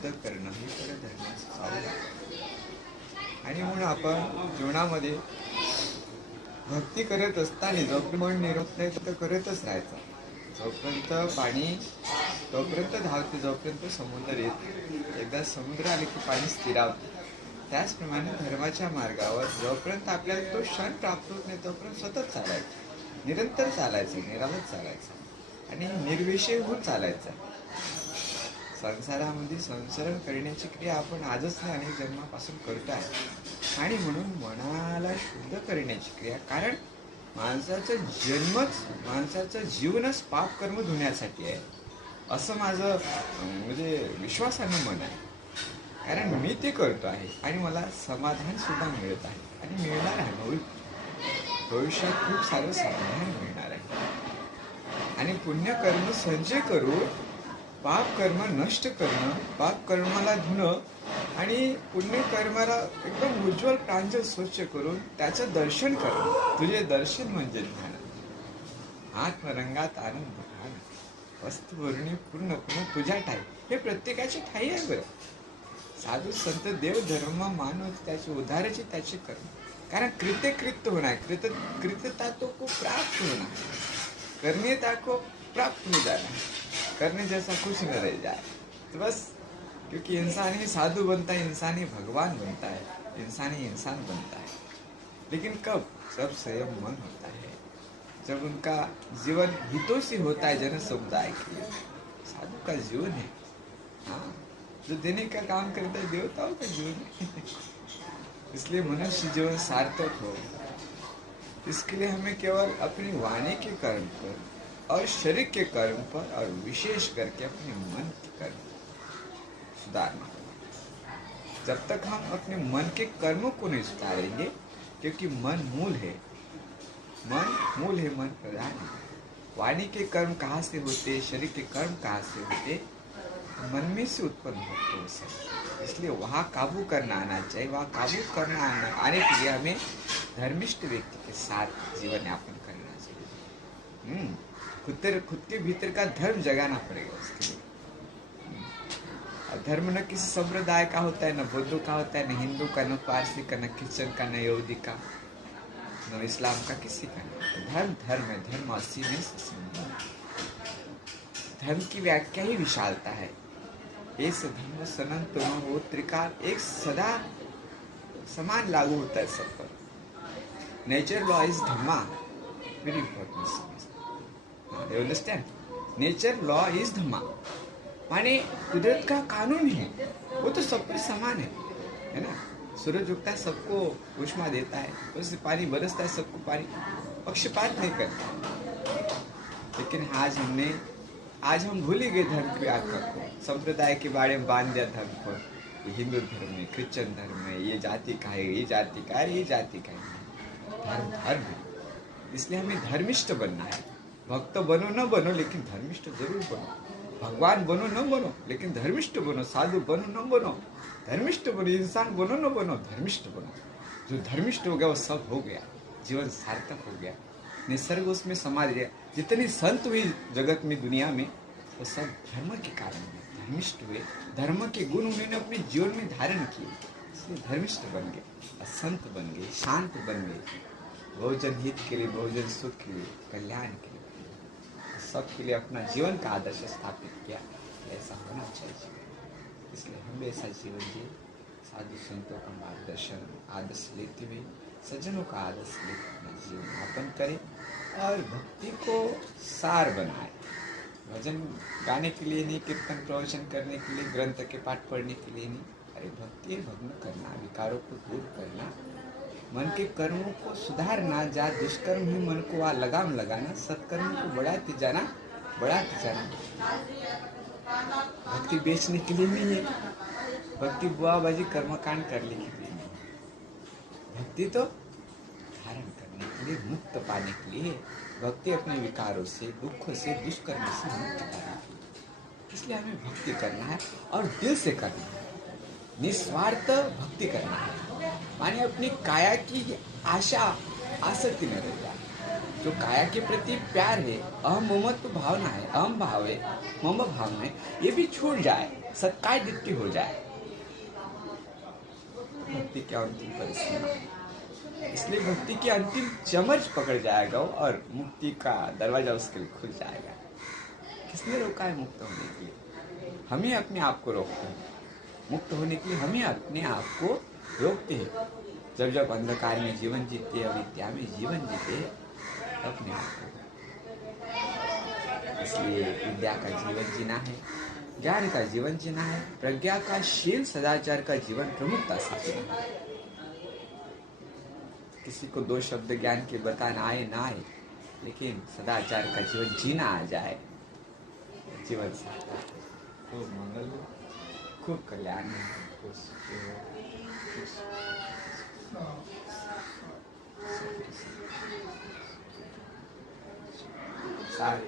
शुद्ध करणं ही परधर्माचं चालू आहे. आणि म्हणून आपण जीवनामध्ये भक्ती करत असताना जोपर्यंत मन निरोध नाही तर करतच राहायचं. जोपर्यंत पाणी तोपर्यंत धावते, जोपर्यंत समुद्र येत. एकदा समुद्र आले की पाणी स्थिरावते. त्याचप्रमाणे धर्माच्या मार्गावर जोपर्यंत आपल्याला तो क्षण प्राप्त होत नाही तोपर्यंत सतत चालायचं, निरंतर चालायचं, निरामत चालायचं आणि निर्विषय होऊन चालायचं. संसारामध्ये संसरण करण्याची क्रिया आपण आजच नाही अनेक जन्मापासून करतो आहे. आणि म्हणून मनाला शुद्ध करण्याची क्रिया, कारण माणसाचं जीवनच पाप कर्म धुण्यासाठी आहे असं माझं म्हणजे विश्वासानं मन आहे. कारण मी ते करतो आहे आणि मला समाधान सुद्धा मिळत आहे आणि मिळणार आहे. भविष्यात खूप सारं समाधान मिळणार आहे. आणि पुण्यकर्म संचय करून पाप कर्म नष्ट करणं, पाप कर्माला धुणं आणि पुण्यकर्माला एकदम उज्ज्वल प्रांजल स्वच्छ करून त्याचं दर्शन करणं. तुझे दर्शन म्हणजे ध्यान. आत्मरंगात आनंद घाण, वस्तुवर्णी पूर्णपणे तुझ्या ठाई. हे प्रत्येकाची ठाई आहे बरं. साधू संत देव धर्म मानव त्याची उद्धाराची त्याची कर्म. कारण कृत्य होना है, कृत्यता तो को प्राप्त होना है, करनेता को प्राप्त हो जाना है, करने जैसा कुछ न रह जाए. तो बस, क्योंकि इंसान ही साधु बनता है, इंसान ही भगवान बनता है, इंसान ही इंसान बनता है. लेकिन कब? जब स्वयं मन होता है, जब उनका जीवन हितोषी होता है जन समुदाय के लिए. साधु का जीवन है, हाँ, जो देने का काम करता है, देवताओं का जीवन है. इसलिए मनुष्य जीवन सार्थक हो, इसके लिए हमें केवल अपनी वाणी के कर्म पर और शरीर के कर्म पर और विशेष करके अपने मन के कर्म सुधारना. जब तक हम अपने मन के कर्मों को नहीं सुधारेंगे, क्योंकि मन मूल है, मन प्रधान है. वाणी के कर्म कहाँ से होते, शरीर के कर्म कहाँ से होते? मन में से उत्पन्न होते हैं सब. इसलिए वहाँ काबू करना आना चाहिए. वहाँ काबू करना आने के लिए हमें धर्मिष्ठ व्यक्ति के साथ जीवन यापन करना चाहिए. खुद के भीतर का धर्म जगाना पड़ेगा उसके लिए. धर्म न किसी संप्रदाय का होता है, न बौद्धों का होता है, न हिंदू का, न पारसी का, न क्रिश्चियन का, न यहूदी का, न इस्लाम का, किसी का नहीं. धर्म है. धर्म असी में धर्म की व्याख्या ही विशालता है. इस धर्म सनातन हो त्रिकाल एक सदा समान लागू होता है सब पर. Nature law is dharma. Very important. You understand? Nature law is dharma माने कुदरत का कानून है, वो तो सब पर समान है ना. सूरज उगता है सबको ऊष्मा देता है, उससे पानी बरसता है सबको पानी, पक्षपात नहीं करता. लेकिन आज हम भूल ही गए धर्म की व्याख्या को. संप्रदाय के बारे में बांध दिया धर्म को. हिंदू धर्म है, क्रिश्चियन धर्म है, ये जाति का है, ये जाति का है, ये जाति का है. धर्म है. इसलिए हमें धर्मिष्ठ बनना है. भक्त बनो न बनो, लेकिन धर्मिष्ठ जरूर बनो. भगवान बनो न बनो, लेकिन धर्मिष्ठ बनो. साधु बनो न बनो, धर्मिष्ठ बनो. इंसान बनो न बनो, धर्मिष्ठ बनो. जो धर्मिष्ठ हो गया वो सब हो गया, जीवन सार्थक हो गया. निसर्ग उसमें समा गया. जितने संत हुए जगत में, दुनिया में, वो सब धर्म के कारण हुए, धर्मिष्ठ हुए. धर्म के गुण उन्होंने अपने जीवन में धारण किए, इसलिए धर्मिष्ठ बन गए, संत बन गए, शांत बन गए. बहुजन हित के लिए, बहुजन सुख के लिए, कल्याण के लिए, सबके लिए अपना जीवन का आदर्श स्थापित किया. ऐसा होना चाहिए. इसलिए हमेशा जीवन जिए, साधु संतों का मार्गदर्शन आदर्श लेते हुए, सज्जनों का आदर्श लेकर अपना जीवन यापन करें और भक्ति को सार बनाए. भजन गाने के लिए नहीं, कीर्तन प्रवचन करने के लिए, ग्रंथ के पाठ पढ़ने के लिए नहीं. अरे भक्ति भग्न करना, विकारों को दूर करना, मन के कर्मों को सुधारना. जहाँ दुष्कर्म है मन को वहाँ लगाम लगाना, सत्कर्म को बढ़ाते जाना. भक्ति बेचने के लिए नहीं है, भक्ति बुआबाजी कर्मकांड करने के लिए नहीं. भक्ति तो धारण करने के लिए, मुक्त पाने के लिए. भक्ति अपने विकारों से, दुखों से, दुष्कर्म से मुक्त करने के लिए. इसलिए हमें भक्ति करना है और दिल से करना है. निस्वार्थ भक्ति करना है. माने अपनी काया की आशा आसक्ति न रह जाए. जो काया के प्रति प्यार है, अहम ममत्व भावना है, अहम भाव है, मम भावना है, ये भी छूट जाए, सत्काय दृष्टि हो जाए, भक्ति की अंतिम परिसीमा। इसलिए भक्ति की अंतिम चमच पकड़ जाएगा और मुक्ति का दरवाजा उसके लिए खुल जाएगा। किसने रोका है मुक्त होने के लिए? हम ही अपने आप को रोकते हैं। मुक्त होने के लिए हम ही अपने आप को रोकते हैं। जब जब अंधकार में जीवन जीते, अविद्या में जीवन जीते, अपने आप को। इसलिए विद्या का जीवन जीना है, ज्ञान का जीवन जीना है, प्रज्ञा का, शील सदाचार का जीवन प्रमुखता से जीना है। किसी को दो शब्द ज्ञान के बताना आए ना आए, लेकिन सदाचार का जीवन जीना आ जाए, जीवन से खूब मंगल हो, खूब कल्याण हो, सारे